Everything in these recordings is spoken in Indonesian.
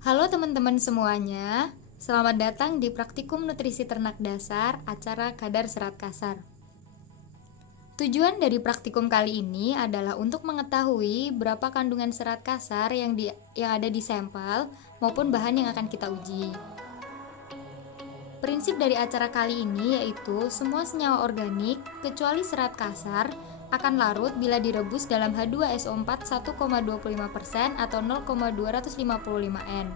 Halo teman-teman semuanya, selamat datang di Praktikum Nutrisi Ternak Dasar, acara Kadar Serat Kasar. Tujuan dari praktikum kali ini adalah untuk mengetahui berapa kandungan serat kasar yang ada di sampel maupun bahan yang akan kita uji. Prinsip dari acara kali ini yaitu semua senyawa organik kecuali serat kasar akan larut bila direbus dalam H2SO4 1,25% atau 0,255 N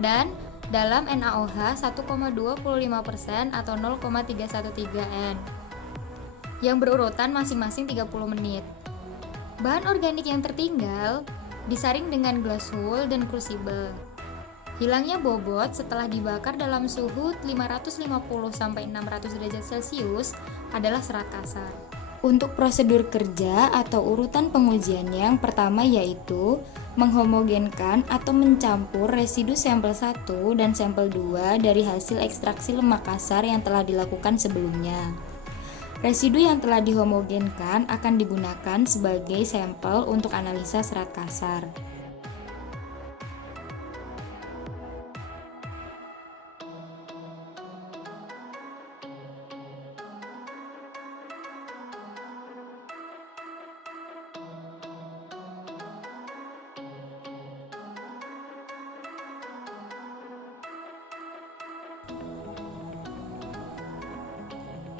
dan dalam NaOH 1,25% atau 0,313 N yang berurutan masing-masing 30 menit. Bahan organik yang tertinggal disaring dengan glass wool dan crucible. Hilangnya bobot setelah dibakar dalam suhu 550-600 derajat Celcius adalah serat kasar. Untuk prosedur kerja atau urutan pengujian yang pertama yaitu menghomogenkan atau mencampur residu sampel 1 dan sampel 2 dari hasil ekstraksi lemak kasar yang telah dilakukan sebelumnya. Residu yang telah dihomogenkan akan digunakan sebagai sampel untuk analisa serat kasar.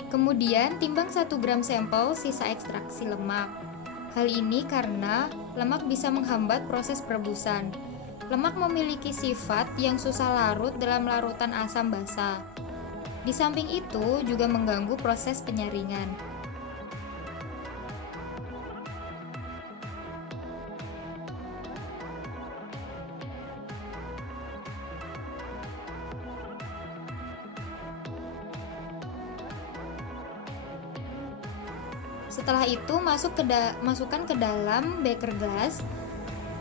Kemudian timbang 1 gram sampel sisa ekstraksi lemak. Hal ini karena lemak bisa menghambat proses perebusan. Lemak memiliki sifat yang susah larut dalam larutan asam basa. Di samping itu juga mengganggu proses penyaringan. Setelah itu masukkan ke dalam beker glass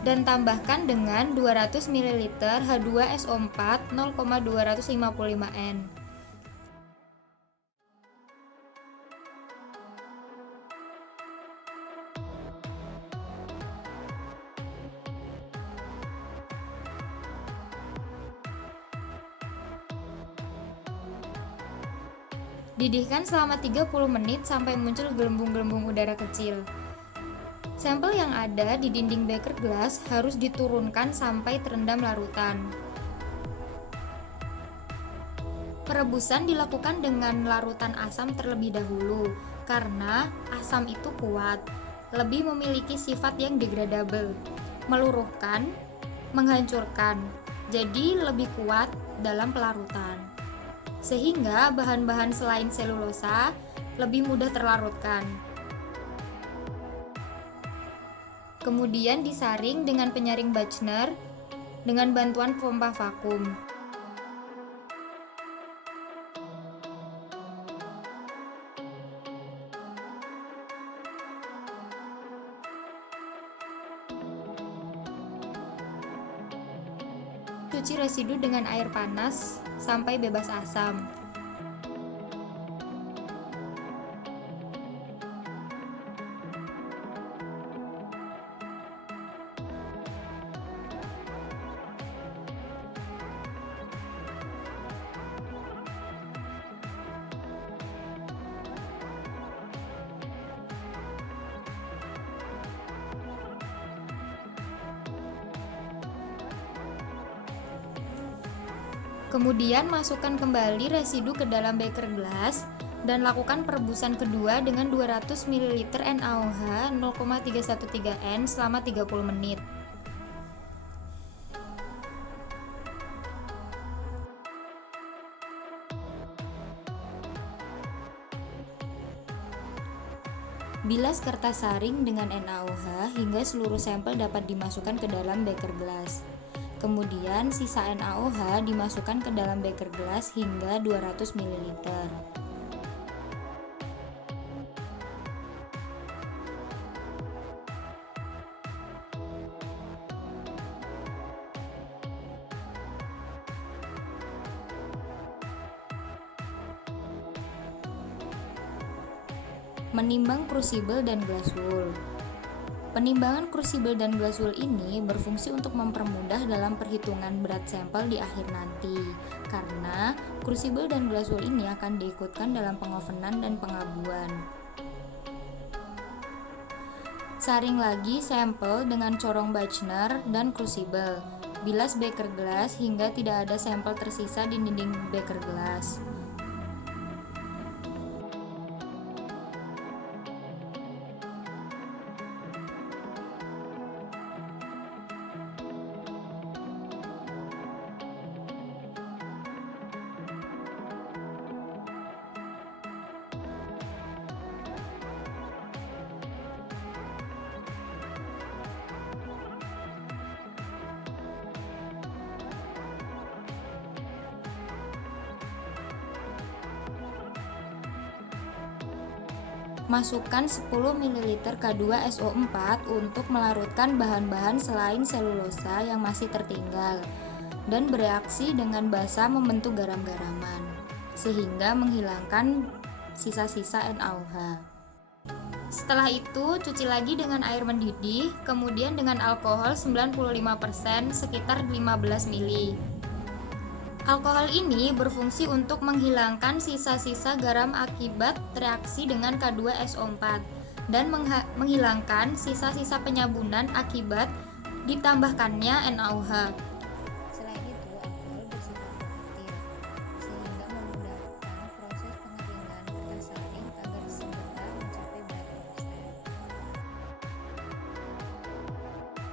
dan tambahkan dengan 200 ml H2SO4 0,255 N. Didihkan selama 30 menit sampai muncul gelembung-gelembung udara kecil. Sampel yang ada di dinding beker gelas harus diturunkan sampai terendam larutan. Perebusan dilakukan dengan larutan asam terlebih dahulu, karena asam itu kuat, lebih memiliki sifat yang degradable, meluruhkan, menghancurkan, jadi lebih kuat dalam pelarutan. Sehingga bahan-bahan selain selulosa lebih mudah terlarutkan. Kemudian disaring dengan penyaring Buchner dengan bantuan pompa vakum. Cuci residu dengan air panas sampai bebas asam. Kemudian masukkan kembali residu ke dalam beker gelas dan lakukan perebusan kedua dengan 200 ml NaOH 0,313 N selama 30 menit. Bilas kertas saring dengan NaOH hingga seluruh sampel dapat dimasukkan ke dalam beker gelas. Kemudian sisa NaOH dimasukkan ke dalam beker gelas hingga 200 ml. Menimbang crucible dan glass wool. Penimbangan crucible dan glazul ini berfungsi untuk mempermudah dalam perhitungan berat sampel di akhir nanti, karena crucible dan glazul ini akan diikutkan dalam pengovenan dan pengabuan. Saring lagi sampel dengan corong Buchner dan crucible, bilas beker gelas hingga tidak ada sampel tersisa di dinding beker gelas. Masukkan 10 ml K2SO4 untuk melarutkan bahan-bahan selain selulosa yang masih tertinggal dan bereaksi dengan basa membentuk garam-garaman sehingga menghilangkan sisa-sisa NaOH. Setelah itu, cuci lagi dengan air mendidih, kemudian dengan alkohol 95% sekitar 15 ml. Alkohol ini berfungsi untuk menghilangkan sisa-sisa garam akibat reaksi dengan K2SO4 dan menghilangkan sisa-sisa penyabunan akibat ditambahkannya NaOH. Selain itu, alkohol bersifat volatil sehingga memudahkan proses pengeringan kertas saring agar segera mencapai berat konstan.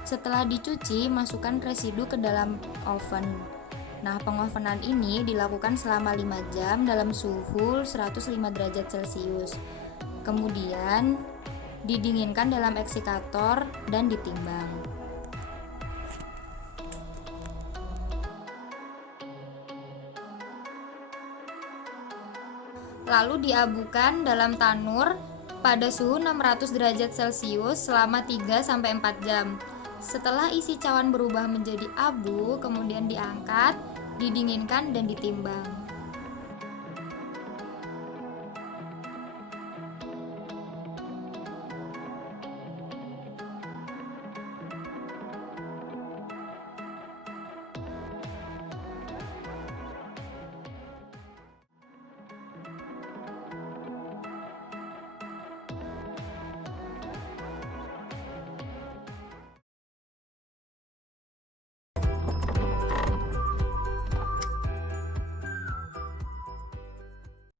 Setelah dicuci, masukkan residu ke dalam oven. Nah, pengovenan ini dilakukan selama 5 jam dalam suhu 105 derajat Celcius. Kemudian didinginkan dalam eksikator dan ditimbang. Lalu diabukan dalam tanur pada suhu 600 derajat Celcius selama 3-4 jam. Setelah isi cawan berubah menjadi abu, kemudian diangkat, didinginkan dan ditimbang.